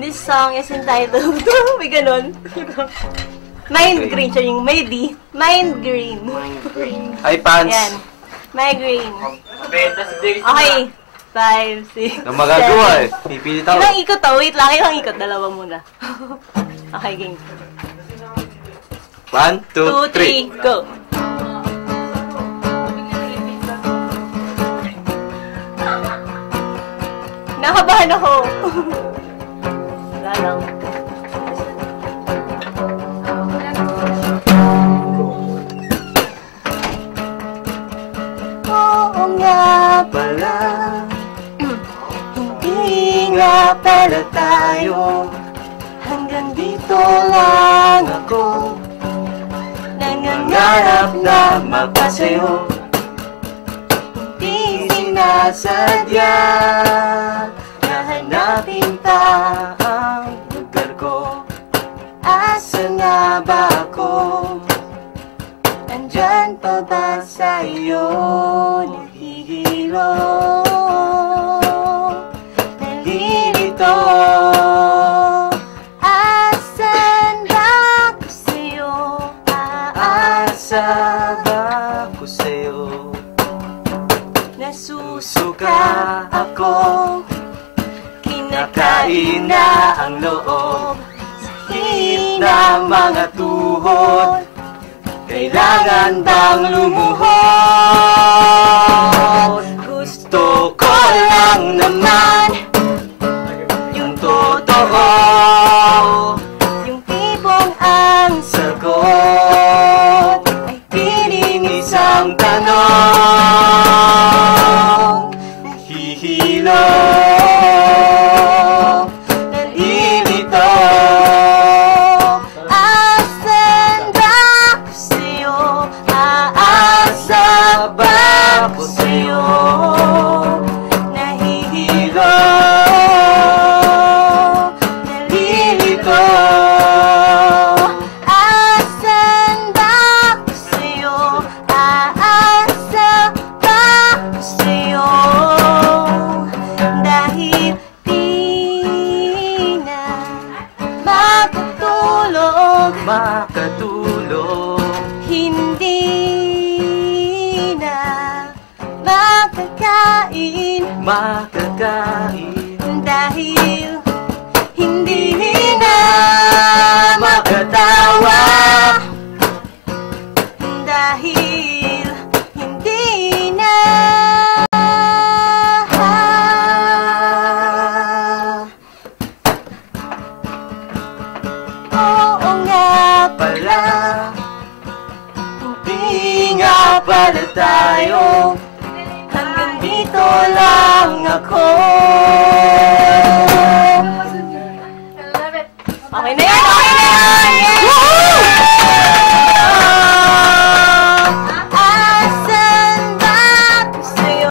This song is entitled, may ganun. Mind Green, siya yung may D. Mind Green. Ay, pants. Yan. Migraine. Okay. 5, 6, 7. Ang magagawa eh. Pipilit ako. Ilang ikot to? Wait lang, ilang ikot. Dalawa muna. Okay, game. 1, 2, 3. Go! Nakabahan ako. Wala lang. Oo nga pala, hindi nga pala tayo. Hanggang dito lang ako, nangangarap na magpasayo. Hindi sinasadya na hanapin pa ang lugar ko. Asa nga ba ako? Andyan pa ba sa'yo? Nahihilo, nalilito. Asan ba ako sa'yo? Aasa ba ako sa'yo? Nasusuka ako, kinakain na ang loob. Sakit na mga tuhod, kailangan bang lumuhod? Gusto ko lang naman yung totoo, yung tipong ang sagot ay piling isang tanong. Nahihilo, nalilito. Asan ba ako sa'yo? Aasa ba ako sa'yo? Nahihilo, nalilito. Asan ba ako sa'yo? Aasa ba ako sa'yo? Dahil di na makatulog, hindi na makakain, dahil hindi na makatawa, dahil hindi na. Oo nga pala, hindi nga pala tayo. Hanggang dito lang ako. Okay na yan! Okay na yan!